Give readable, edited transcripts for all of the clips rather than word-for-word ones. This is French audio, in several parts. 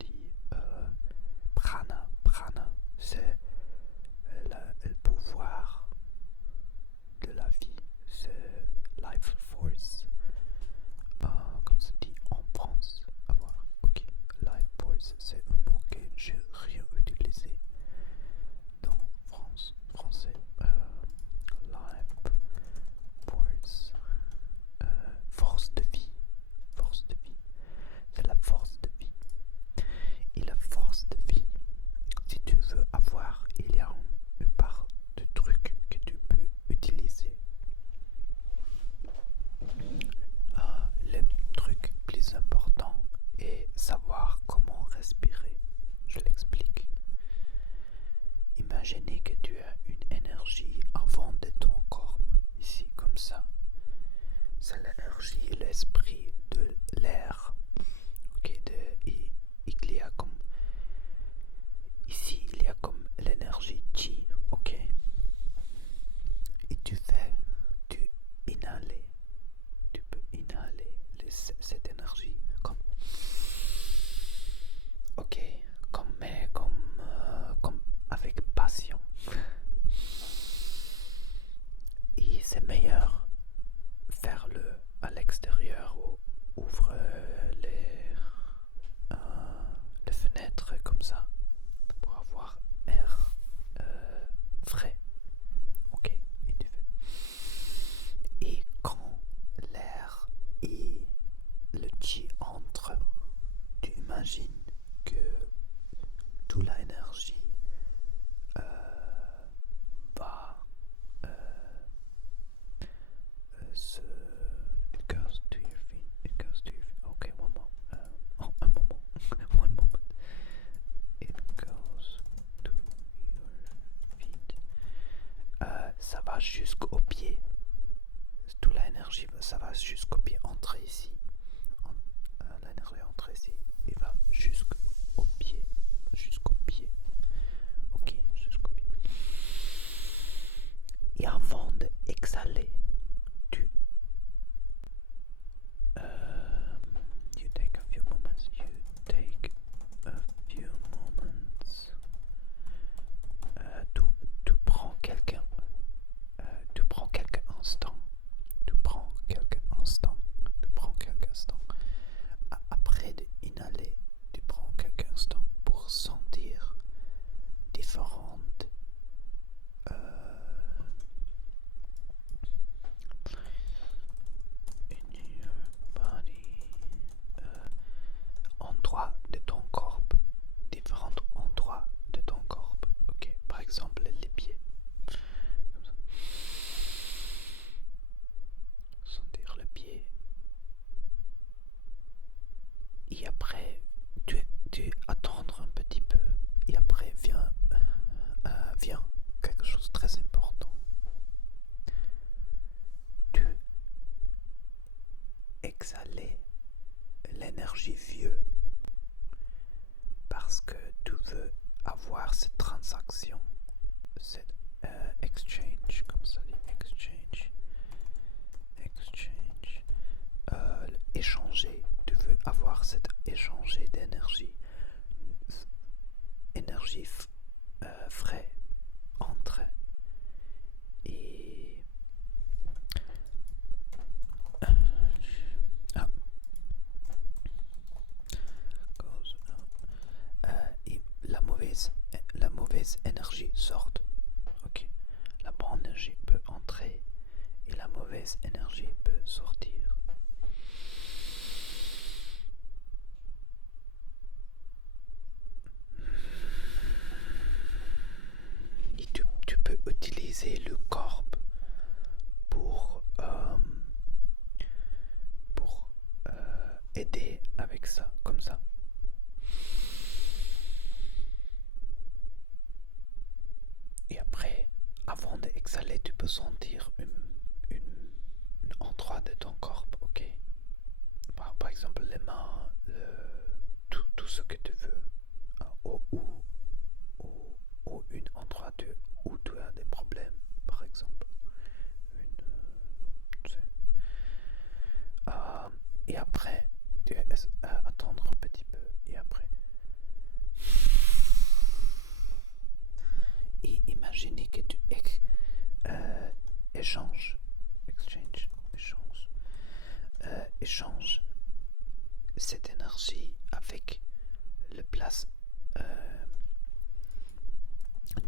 dit prana. Prana, c'est le pouvoir de la vie, c'est life force. Comme ça dit en France. Avoir. Ok, life force, c'est un mot que j'ai rien utilisé dans français. Life force, force de vie, force de vie. C'est la force de vie. Et la force de vie, si tu veux avoir, il y a une part de trucs que tu peux utiliser. Le truc plus important est savoir comment respirer. Je l'explique. Imaginez que tu as une énergie avant de ton corps, ici comme ça. C'est l'énergie, l'esprit de l'air. Ok, il y a comme ici, il y a comme l'énergie chi, ok. Et tu inhales, tu peux inhaler cette énergie comme, ok, comme avec passion. Et c'est meilleur faire-le à l'extérieur ou ouvre euh, les fenêtres comme ça pour avoir air frais. Ok, et tu fais. Et quand l'air et le chi entrent, tu imagines que toute l'énergie va se. It goes to your feet. It goes to your feet. Okay, one more. Un moment. One moment. It goes to your feet. Ça va jusqu'au pied. Toute l'énergie, ça va jusqu'au pied. Entre ici. L'énergie entre ici. Et va jusqu'au pied. Jusqu'au pied. Ok, jusqu'au pied. Et avant d'exhaler, tu you take a few moments. You take a few moments. Tu prends quelques instants. Tu prends quelques instants. Tu prends quelques instants. Après d'inhaler, tu prends quelques instants pour sentir différentes in your body endroits de ton corps, différents endroits de ton corps. Ok, par exemple les pieds. Comme ça. Sentir les pieds. Et après, tu attendre un petit peu. Et après vient quelque chose de très important. Tu exhaler l'énergie vieux parce que tu veux avoir cette transaction, cette exchange, comme ça dit, échanger. Tu veux avoir cette échanger d'énergie, énergie frais entre et et la mauvaise énergie sort. Ok, la bonne énergie peut entrer et la mauvaise énergie peut sortir. Et tu peux utiliser le corps pour aider avec ça, comme ça. Et après, avant d'exhaler, tu peux sentir un endroit de ton corps, ok? Par exemple, les mains, tout ce que tu veux, ou un endroit où tu as des problèmes, par exemple. Et après, tu attendre un petit peu, et après, échange, exchange, échange cette énergie avec le place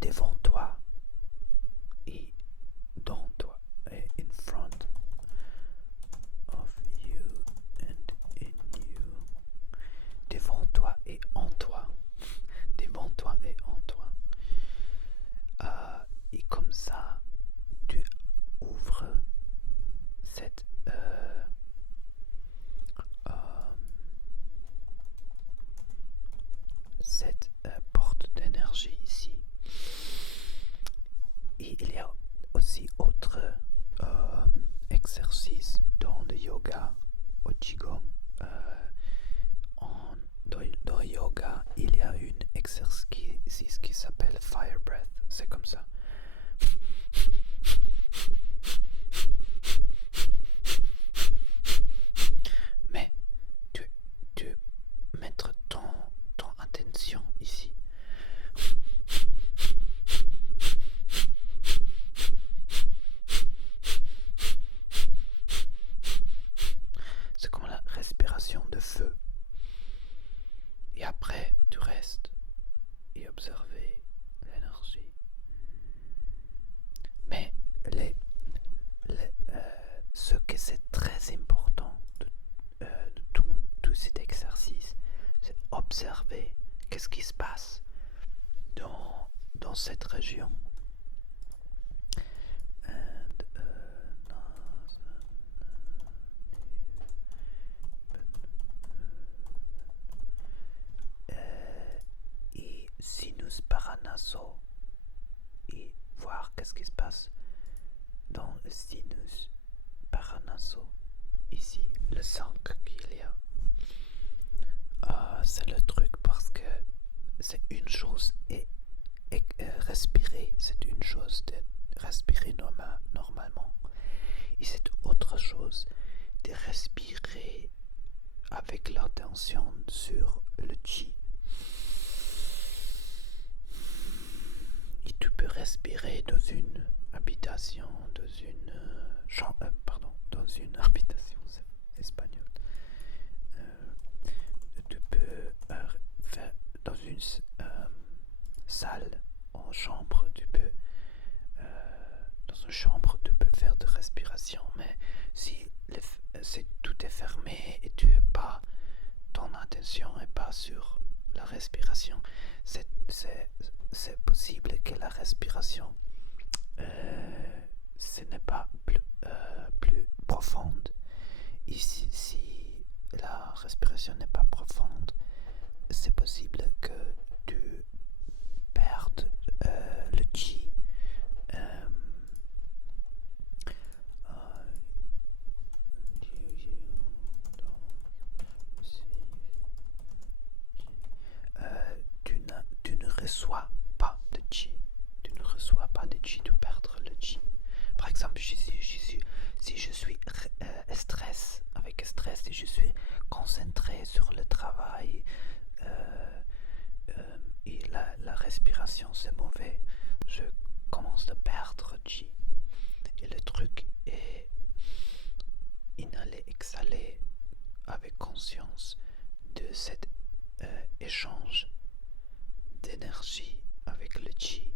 devant toi et dans toi, et in front of you and in you, devant toi et en toi, devant toi et en toi. Et comme ça, tu ouvres cette porte d'énergie ici. Et il y a aussi autre exercice dans le yoga, au Qigong. Dans le yoga, il y a un exercice qui s'appelle Fire Breath. C'est comme ça. Mais tu mettre ton attention ici. C'est comme la respiration de feu. Et après, tu restes et observer l'énergie. Mais ce que c'est très important de tout cet exercice, c'est observer qu'est-ce qui se passe dans cette région. Et sinus paranaso, et voir qu'est-ce qui se passe dans le sinus paranaso, ici, le 5 qu'il y a. C'est le truc parce que c'est une chose et respirer, c'est une chose de respirer normalement, et c'est autre chose de respirer avec l'attention sur le chi. Et tu peux respirer dans une habitation, dans une habitation, c'est espagnol. Tu peux faire dans une salle, en chambre, dans une chambre, tu peux faire de respiration, mais si tout est fermé et ton attention n'est pas sur la respiration, c'est possible que la respiration ce n'est pas plus profonde. Et si la respiration n'est pas profonde, c'est possible que tu perdes le chi. Tu ne reçois pas de chi. Tu ne reçois pas de chi, tu perds le chi. Par exemple, si je suis avec stress et je suis concentré sur le travail et la respiration c'est mauvais, je commence à perdre chi. Et le truc est inhaler, exhaler avec conscience de cet échange d'énergie avec le chi.